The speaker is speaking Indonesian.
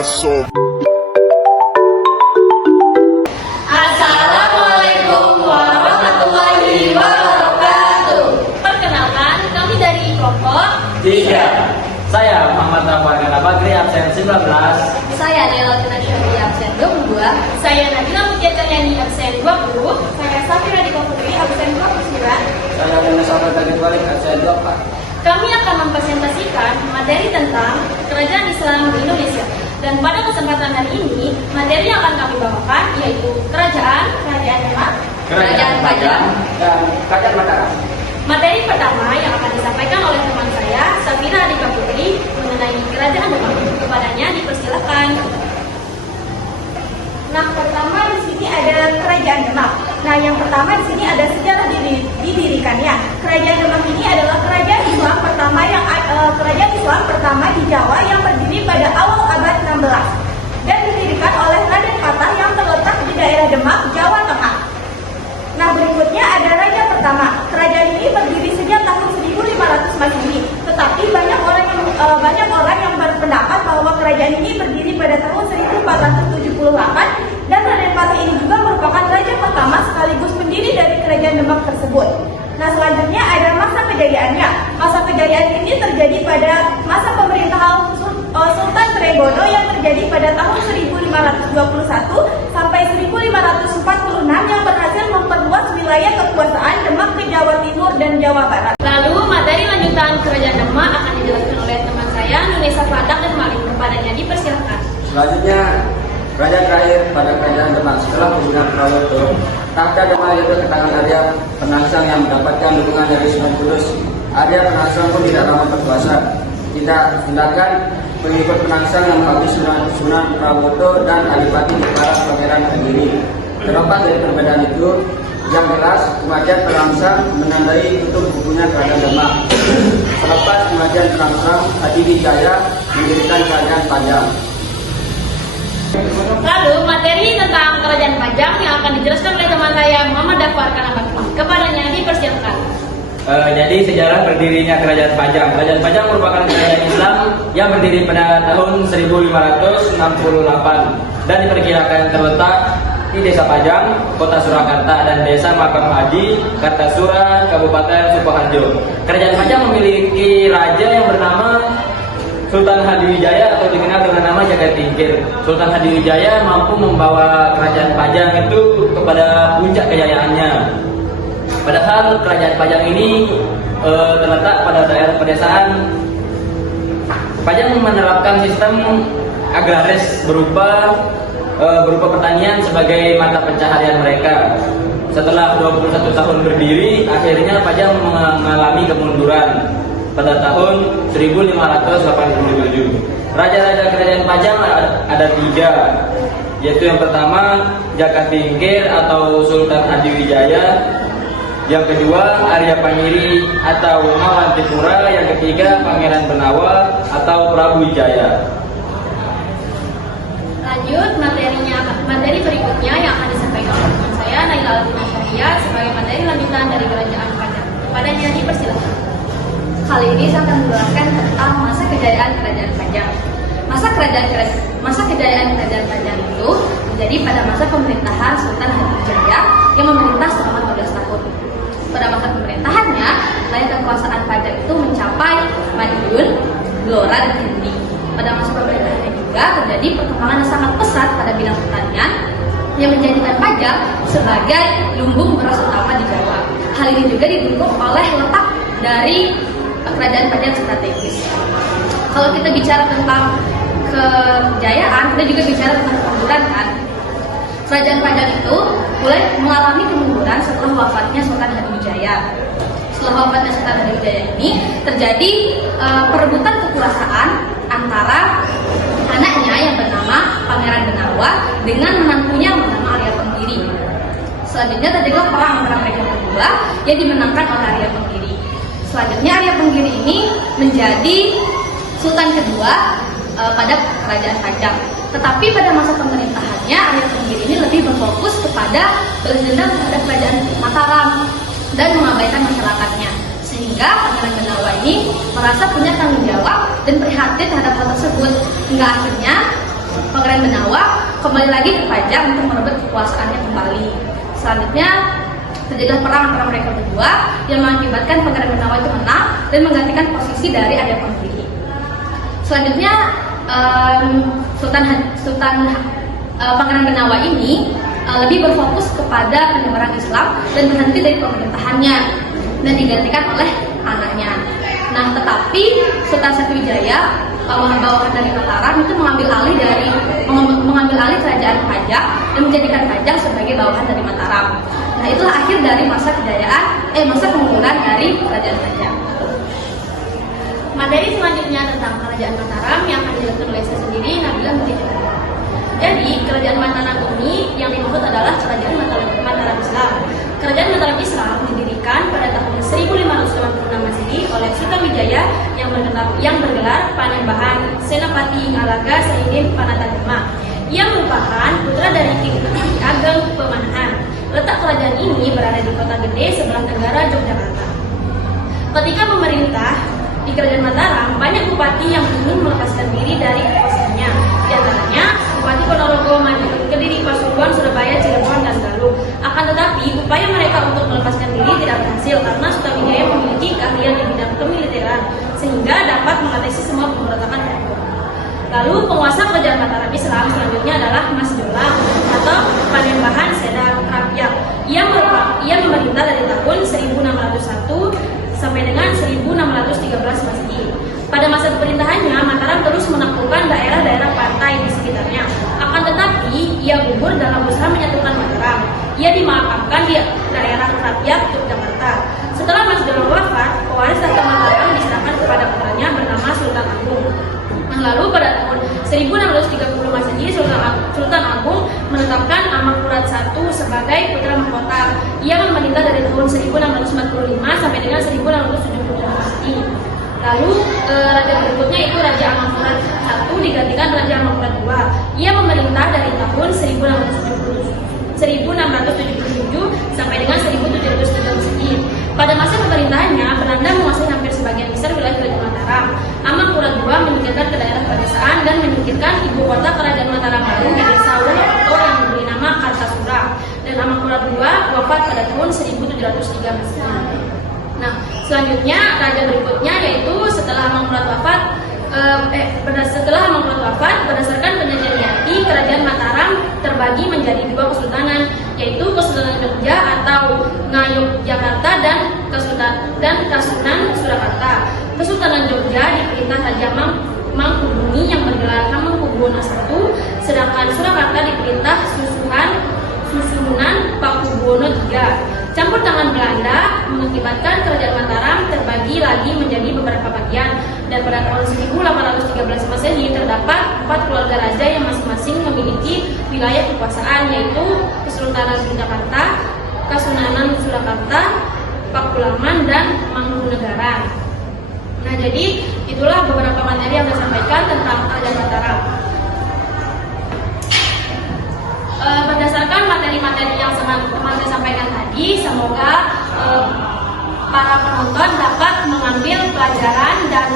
payaso. Assalamualaikum warahmatullahi wabarakatuh. Perkenalkan, kami dari kelompok 3. Saya Muhammad Ramadhan Bakri, absen 19. Saya Nela Tunashari, absen 22. Saya Nadila Mutia Karyani, absen 20. Saya Safira Dika Putri, absen 29. Saya Dana Sabar Tadi Balik, absen 24. Kami akan mempresentasikan materi tentang kerajaan Islam di Indonesia. Dan pada kesempatan hari ini, materi yang akan kami bawakan yaitu kerajaan Demak, kerajaan Pajang, dan kerajaan Mataram. Materi pertama yang akan disampaikan oleh teman saya, Safira Dika Putri, mengenai kerajaan Demak. Kepadanya dipersilakan. Nah, pertama di sini ada kerajaan Demak. Nah, yang pertama di sini ada sejarah didirikannya. Kerajaan Demak ini adalah kerajaan Islam pertama di Jawa yang berdiri pada awal abad 16 dan didirikan oleh Raden Patah yang terletak di daerah Demak, Jawa Tengah. Nah, berikutnya ada raja pertama. Kerajaan ini berdiri sejak tahun 1500 Masehi. Tetapi banyak orang yang berpendapat bahwa kerajaan ini berdiri pada tahun 1478 dan Raden Patah ini juga merupakan raja pertama sekaligus pendiri dari kerajaan Demak tersebut. Nah, selanjutnya ada masa kejayaannya. Masa kejayaan ini terjadi pada masa pemerintahan Sultan Trenggono yang terjadi pada tahun 1521 sampai 1546 yang berhasil memperluas wilayah kekuasaan Demak ke Jawa Timur dan Jawa Barat. Lalu materi lanjutan kerajaan Demak akan dijelaskan oleh teman saya, Nunesa Fadak dan Malik. Kepadanya dipersilakan. Selanjutnya, raja terakhir pada kerajaan Demak setelah pembunuhan Prawoto, tahta Demak itu ke tangan Arya Penangsang yang mendapatkan dukungan dari Sunan Kudus. Arya Penangsang pun tidak lama berkuasa. Tindakan pengikut Penangsang yang menghabisi Sunan Prawoto dan Adipati Jepara Pangeran Kediri. Terlepas dari perbedaan itu, yang jelas kematian Penangsang menandai tutup bukunya kerajaan Demak. Selepas kematian Penangsang, Hadiwijaya mendirikan kerajaan Pajang. Lalu materi tentang kerajaan Pajang yang akan dijelaskan oleh teman saya, Muhammad Dafar Kanabakti. Kepadanya dipersilakan. Jadi sejarah berdirinya kerajaan Pajang. Kerajaan Pajang merupakan kerajaan Islam yang berdiri pada tahun 1568 dan diperkirakan terletak di Desa Pajang, Kota Surakarta dan Desa Makam Adi, Kartasura, Kabupaten Sukoharjo. Kerajaan Pajang memiliki raja yang bernama Sultan Hadiwijaya atau dikenal dengan nama Jagatingkir. Sultan Hadiwijaya mampu membawa kerajaan Pajang itu kepada puncak kejayaannya. Padahal kerajaan Pajang ini terletak pada daerah pedesaan. Pajang menerapkan sistem agraris berupa pertanian sebagai mata pencaharian mereka. Setelah 21 tahun berdiri, akhirnya Pajang mengalami kemunduran pada tahun 1587. Raja-raja kerajaan Pajang ada 3, yaitu yang pertama Jagatingkir atau Sultan Hadiwijaya, yang kedua Arya Panyiri atau Mawantipura, yang ketiga Pangeran Benawa atau Prabu Wijaya. Lanjut materi berikutnya yang akan disampaikan oleh teman saya, Naila Alfina sebagai materi lanjutan dari kerajaan Pajang. Kepadanya dipersilakan. Kali ini saya akan menjelaskan tentang masa kejayaan kerajaan Pajang. Masa kejayaan kerajaan Pajang itu menjadi pada masa pemerintahan Sultan Hadiwijaya yang memerintah selama 12 tahun. Pada masa pemerintahannya, wilayah kekuasaan Pajang itu mencapai Madiun, Blora, dan Kendi. Pada masa pemerintahannya juga terjadi perkembangan yang sangat pesat pada bidang pertanian yang menjadikan Pajang sebagai lumbung beras utama di Jawa. Hal ini juga didukung oleh letak dari kerajaan Pajang strategis. Kalau kita bicara tentang kejayaan, kita juga bicara tentang kemunduran kan. Kerajaan Pajang itu mulai mengalami kemunduran setelah wafatnya Sultan Hadiwijaya. Setelah wafatnya Sultan Hadiwijaya ini terjadi perebutan kekuasaan antara anaknya yang bernama Pangeran Benawa dengan menantunya yang bernama Arya Penggiri. Selanjutnya terjadilah perang antara mereka berdua yang dimenangkan oleh Arya Penggiri. Selanjutnya Arya Penggiri ini menjadi Sultan kedua pada kerajaan Pajang. Tetapi pada masa pemerintahannya Arya Penggiri ini lebih berfokus kepada balas dendam terhadap kerajaan Mataram dan mengabaikan masyarakatnya. Sehingga Pangeran Benawa ini merasa punya tanggung jawab dan prihatin terhadap hal tersebut. Hingga akhirnya Pangeran Benawa kembali lagi ke Pajang untuk merebut kekuasaannya kembali. Selanjutnya terjadilah perang antara mereka berdua yang mengakibatkan Pangeran Benawa itu menang dan menggantikan posisi dari Aden Panggiri. Selanjutnya Pangeran Benawa ini lebih berfokus kepada penyebaran Islam dan berhenti dari pemerintahannya dan digantikan oleh anaknya. Nah, tetapi Sultan Sriwijaya bawahan dari Mataram itu mengambil alih kerajaan Pajang dan menjadikan Pajang sebagai bawahan dari Mataram. Nah, itulah akhir dari masa kemunduran dari kerajaan Pajang. Materi selanjutnya tentang kerajaan Mataram yang akan dijelaskan oleh saya sendiri, Nabila Mutiara. Jadi, kerajaan Mataram ini yang dimaksud adalah kerajaan Mataram Islam. Kerajaan Mataram Islam didirikan pada tahun 1586 Masehi oleh Sriwijaya yang bergelar Panembahan Senapati Alaga Saidin Panatagama, yang merupakan putra dari Ki Ageng Pemanahan. Letak kerajaan ini berada di Kota Gede sebelah tenggara Yogyakarta. Ketika memerintah di kerajaan Mataram, banyak bupati yang ingin melepaskan diri dari kekuasaannya. Di antaranya Bupati Ponorogo, Madiun, Kediri, Pasuruan, Surabaya, Cirebon, dan Garut. Akan tetapi, upaya mereka untuk melepaskan diri tidak berhasil karena Sriwijaya memiliki keahlian di bidang kemiliteran sehingga dapat mengatasi semua pemberontakan rakyat. Lalu penguasa kerajaan Mataram Islam selanjutnya adalah Mas Jolang atau Panembahan Sedar Rakyat. Ia memerintah dari tahun 1601 sampai dengan 1613 Masehi. Pada masa pemerintahannya, Mataram terus menaklukkan daerah-daerah pantai di sekitarnya. Akan tetapi, ia gugur dalam usaha menyatukan Mataram. Ia dimakamkan di daerah rakyat Yogyakarta. Setelah Mas Jolang wafat, pewaris tahta Mataram diserahkan kepada putranya bernama Sultan Agung. Nah, lalu pada tahun 1630 Masehi, Sultan Agung menetapkan Amangkurat I sebagai putra mahkota. Ia memerintah dari tahun 1645 sampai dengan 1677 Masehi. Lalu raja berikutnya itu Raja Amangkurat I digantikan Raja Amangkurat II. Ia memerintah dari tahun 1677 sampai dengan 1703 Masehi. Pada masa pemerintahannya, Belanda menguasai hampir sebagian besar wilayah kerajaan Mataram. Amangkurat II meninggalkan ke daerah pedesaan dan menyingkirkan ibu kota kerajaan Mataram baru di desa Wonosobo yang diberi nama Kartasura. Dan Amangkurat II wafat pada tahun 1703 Masehi. Nah, selanjutnya raja berikutnya yaitu setelah Amangkurat wafat, berdasarkan perjanjian Yati, kerajaan Mataram terbagi menjadi dua kesultanan, yaitu Kesultanan Jogja atau Ngayogyakarta dan Kasunan Surakarta. Kesultanan Jogja diperintah Raja Mangkubumi yang bergelar Hamengkubuwono I, sedangkan Surakarta diperintah Susuhunan Pakubuwono III. Campur tangan Belanda mengakibatkan kerajaan Mataram terbagi lagi menjadi beberapa bagian, dan pada tahun 1813 Masehi terdapat 4 keluarga raja yang masing-masing memiliki wilayah kekuasaan, yaitu Kesultanan Yogyakarta, Kasunanan Surakarta, Pakualaman, dan Mangkunegaran. Nah, jadi itulah beberapa materi yang saya sampaikan tentang kerajaan Mataram. Berdasarkan materi-materi yang saya sampaikan tadi, semoga para penonton dapat mengambil pelajaran dan